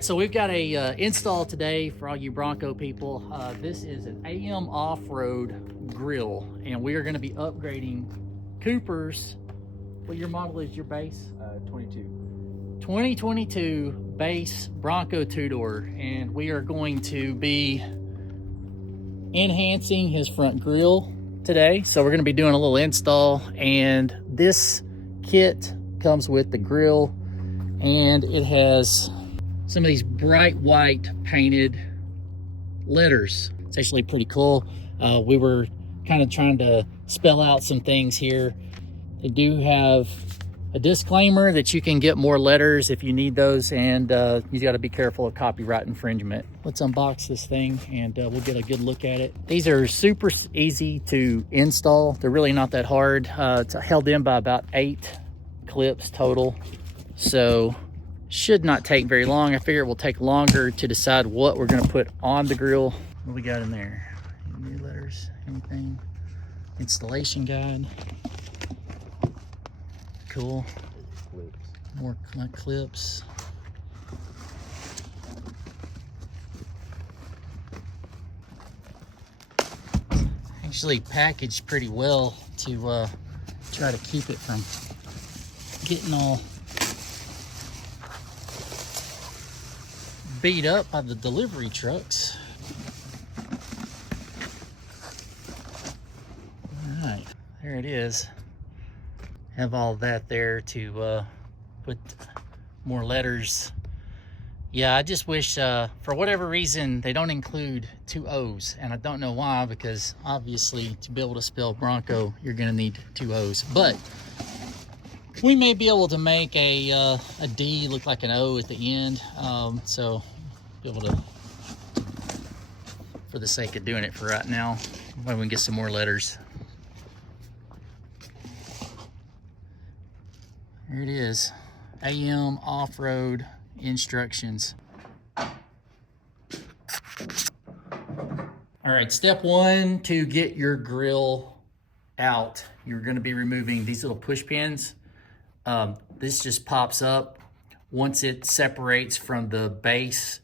So we've got a install today for all you Bronco people. This is an AM Off Road Grille, and we are going to be upgrading Cooper's. What your model is? Your base? 2022 Base Bronco two-door, and we are going to be enhancing his front grille today. So we're going to be doing a little install, and this kit comes with the grille, and it has some of these bright white painted letters. It's actually pretty cool. We were kind of trying to spell out some things here. They do have a disclaimer that you can get more letters if you need those, and you got to be careful of copyright infringement. Let's unbox this thing and we'll get a good look at it. These are super easy to install. They're really not that hard. It's held in by about 8 clips total, so should not take very long. I figure it will take longer to decide what we're going to put on the grille. What do we got in there? Any new letters? Anything? Installation guide. Cool. More clips. Actually packaged pretty well to try to keep it from getting all beat up by the delivery trucks. All right, there it is. Have all that there to put more letters. Yeah, I just wish for whatever reason they don't include 2 O's, and I don't know why, because obviously to be able to spell Bronco you're gonna need 2 O's, but we may be able to make a D look like an O at the end, so be able to, for the sake of doing it for right now, maybe we can get some more letters. There it is, AM Off Road instructions. All right, step 1 to get your grille out, you're going to be removing these little push pins. This just pops up. Once it separates from the base,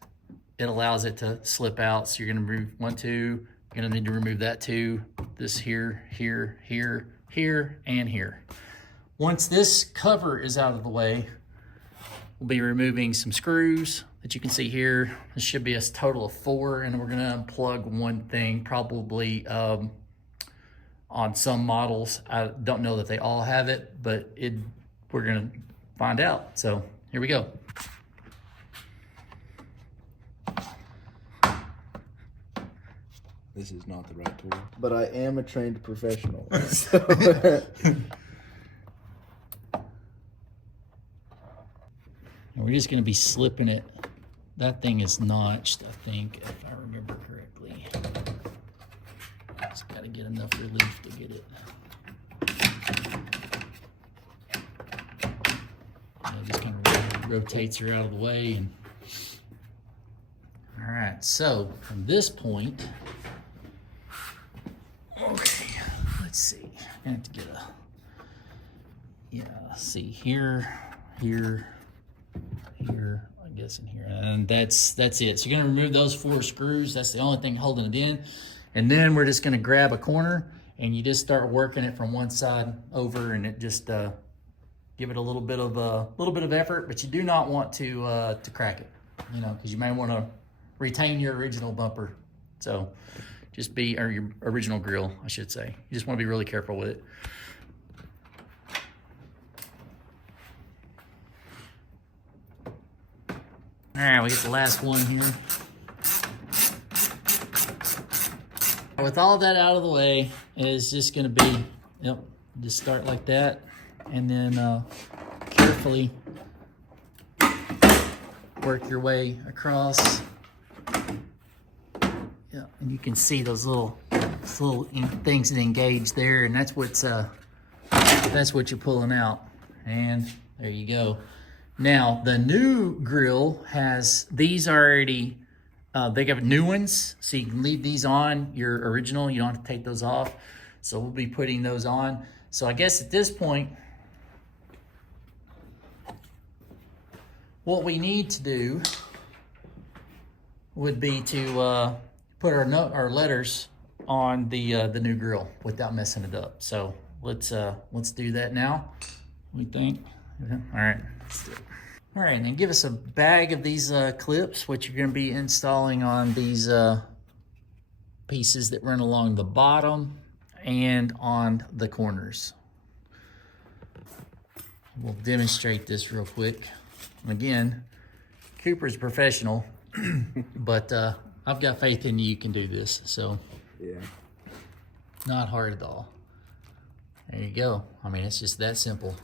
it allows it to slip out. So you're going to remove 1, 2. You're going to need to remove that 2. This here, here, here, here, and here. Once this cover is out of the way, we'll be removing some screws that you can see here. This should be a total of 4, and we're going to unplug one thing, probably on some models. I don't know that they all have it, but we're going to find out. So here we go. This is not the right tool, but I am a trained professional. And we're just going to be slipping it. That thing is notched, I think, if I remember correctly. Just got to get enough relief to get it. Just kind of rotates her out of the way. And all right, so from this point, okay, let's see. I have to get see here, here, here, I guess in here, and that's it. So you're gonna remove those 4 screws. That's the only thing holding it in, and then we're just gonna grab a corner and you just start working it from one side over, and it just give it a little bit of effort, but you do not want to crack it, you know, because you may want to retain your original bumper. So just or your original grille, I should say. You just want to be really careful with it. All right, we get the last one here. With all that out of the way, it's just going to be, yep, just start like that, and then carefully work your way across. Yeah, and you can see those little things that engage there, and that's what you're pulling out. And there you go. Now the new grille has these already. They got new ones, so you can leave these on your original. You don't have to take those off. So we'll be putting those on. So I guess at this point, what we need to do would be to put our letters on the new grill without messing it up. So let's do that now. We think. All right, let's do it. All right, and give us a bag of these clips, which you're going to be installing on these pieces that run along the bottom and on the corners. We'll demonstrate this real quick. Again, Cooper's professional, but I've got faith in you can do this. So yeah, not hard at all. There you go. I mean, it's just that simple.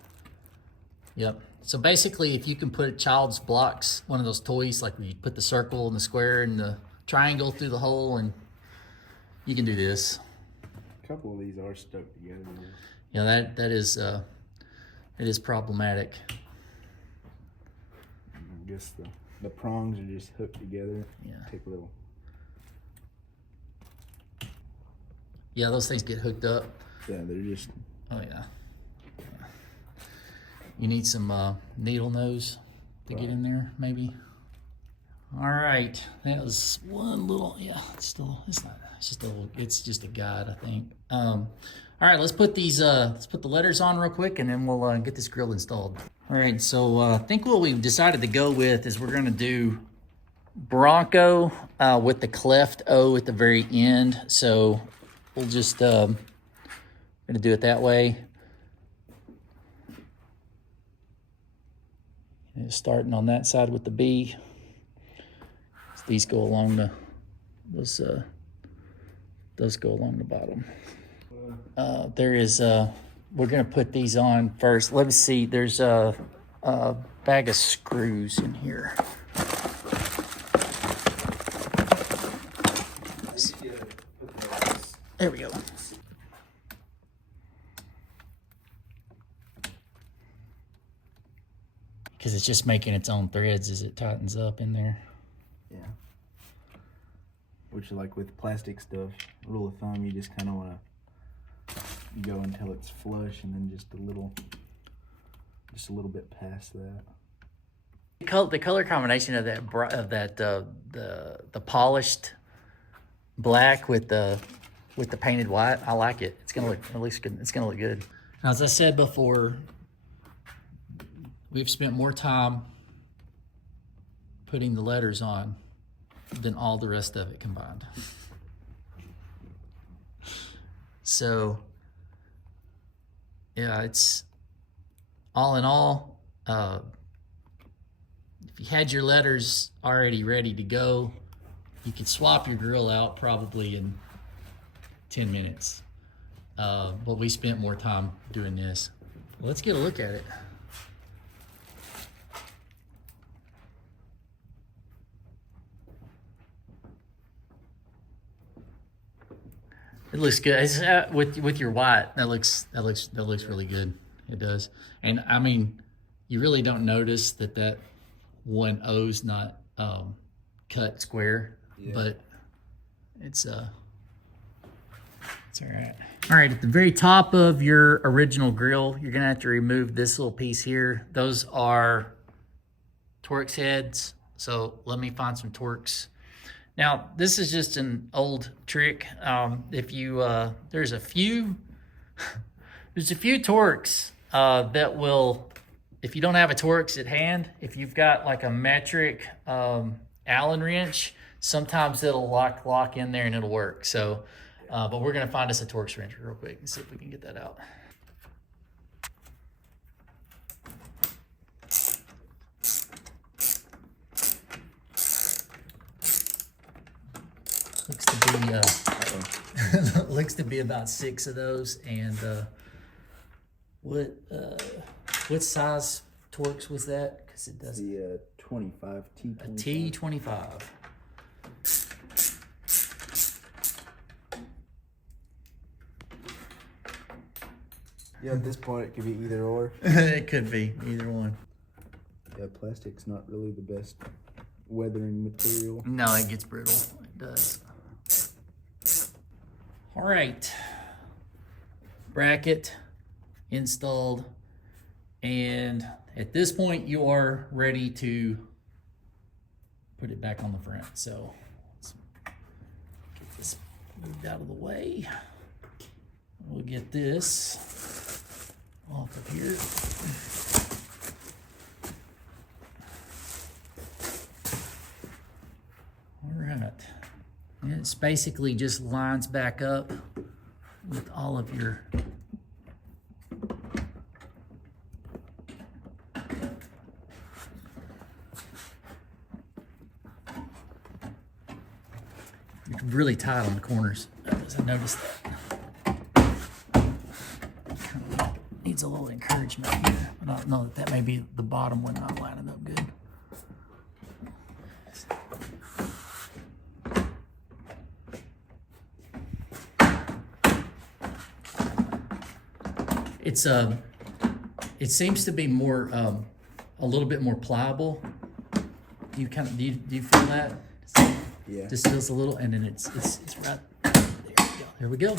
Yep. So basically, if you can put child's blocks, one of those toys, like you put the circle and the square and the triangle through the hole, and you can do this. A couple of these are stuck together. Yeah, that is it is problematic. I guess the prongs are just hooked together. Yeah. Take a little. Yeah, those things get hooked up. Yeah, they're just. Oh yeah. You need some needle nose to get in there, maybe. All right, that was one little. Yeah, it's not. It's just a little. It's just a guide, I think. All right, let's put these. Let's put the letters on real quick, and then we'll get this grill installed. All right, so I think what we've decided to go with is we're gonna do Bronco with the cleft O at the very end. So we'll just gonna do it that way. And starting on that side with the B. So these go along the those go along the bottom. There is we're gonna put these on first. Let me see. There's a bag of screws in here. There we go. Because it's just making its own threads as it tightens up in there. Yeah. Which, like with plastic stuff, rule of thumb, you just kind of want to go until it's flush, and then just a little bit past that. The color combination of that the polished black with the painted white, I like it. It's gonna look, it looks good. It's gonna look good. As I said before, we've spent more time putting the letters on than all the rest of it combined. So, yeah, it's all in all, if you had your letters already ready to go, you could swap your grill out probably in 10 minutes. But we spent more time doing this. Let's get a look at it. It looks good. It's, with your white, that looks really good. It does. And I mean, you really don't notice that one O's not cut square, yeah. But it's all right. All right, at the very top of your original grill, you're gonna have to remove this little piece here. Those are Torx heads. So let me find some Torx. Now, this is just an old trick. If you there's a few Torx that will, if you don't have a Torx at hand, if you've got like a metric Allen wrench, sometimes it'll lock in there and it'll work. So, but we're gonna find us a Torx wrench real quick and see if we can get that out. Looks to be about 6 of those. And what size Torx was that? Because it does the 25 T25. A T25. Yeah, at this point it could be either or. It could be either one. Yeah, plastic's not really the best weathering material. No, it gets brittle. It does. All right, bracket installed, and at this point you are ready to put it back on the front. So let's get this moved out of the way. We'll get this off of here. All right. And it's basically just lines back up with all of your really tight on the corners. I noticed that. Needs a little encouragement here. I don't know that may be the bottom one not lining up good. It seems to be more a little bit more pliable. Do you feel that? Yeah. Just feels a little, and then it's right there. We go. There we go.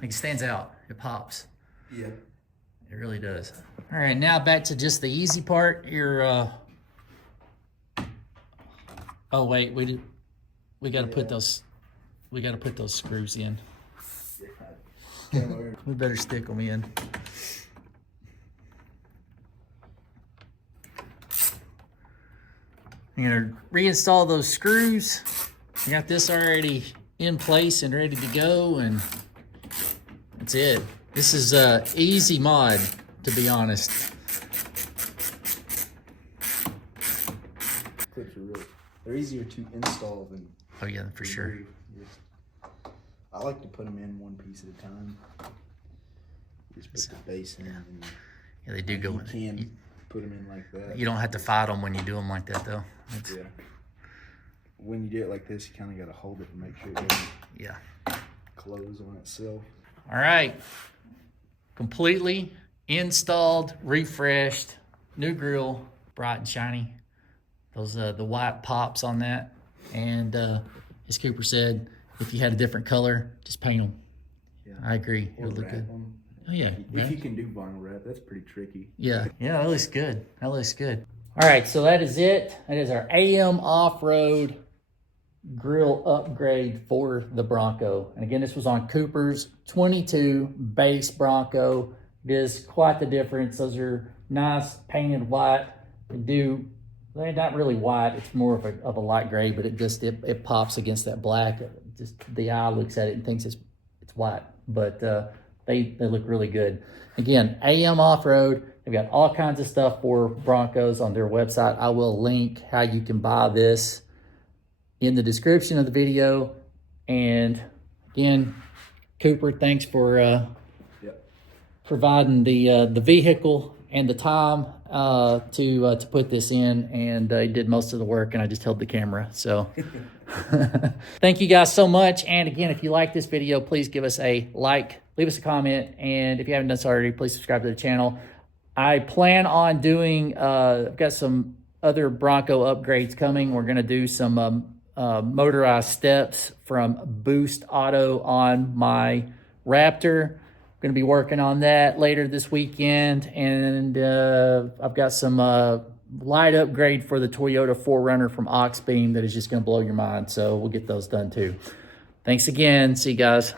Like it stands out. It pops. Yeah. It really does. All right, now back to just the easy part. Your oh wait, we got to put those. We got to put those screws in. We better stick them in. I'm gonna reinstall those screws. I got this already in place and ready to go, and that's it. This is a easy mod, to be honest. Clips are really, they're easier to install than. Oh yeah, for sure. I like to put them in one piece at a time. Just put the base in, and yeah, they do go in. You can put them in like that. You don't have to fight them when you do them like that, though. Yeah. When you do it like this, you kind of got to hold it and make sure it doesn't close on itself. All right. Completely installed, refreshed, new grill, bright and shiny. Those the white pops on that, and as Cooper said, if you had a different color, just paint them. Yeah, I agree. It would look good. Them. Oh yeah, if you can do vinyl wrap, that's pretty tricky. Yeah, that looks good. That looks good. All right, so that is it. That is our AM Off Road Grille upgrade for the Bronco. And again, this was on Cooper's 22 Base Bronco. It is quite the difference. Those are nice painted white. They're not really white. It's more of a light gray, but it pops against that black. Just the eye looks at it and thinks it's white, but they look really good. Again, AM Off Road. They've got all kinds of stuff for Broncos on their website. I will link how you can buy this in the description of the video. And again, Cooper, thanks for providing the vehicle and the time to put this in, and he did most of the work, and I just held the camera. So thank you guys so much. And again, if you like this video, please give us a like, leave us a comment, and if you haven't done so already, please subscribe to the channel. I plan on doing, I've got some other Bronco upgrades coming. We're gonna do some motorized steps from Boost Auto on my Raptor. Going to be working on that later this weekend, and I've got some light upgrade for the Toyota 4Runner from Oxbeam that is just going to blow your mind, so we'll get those done too. Thanks again. See you guys.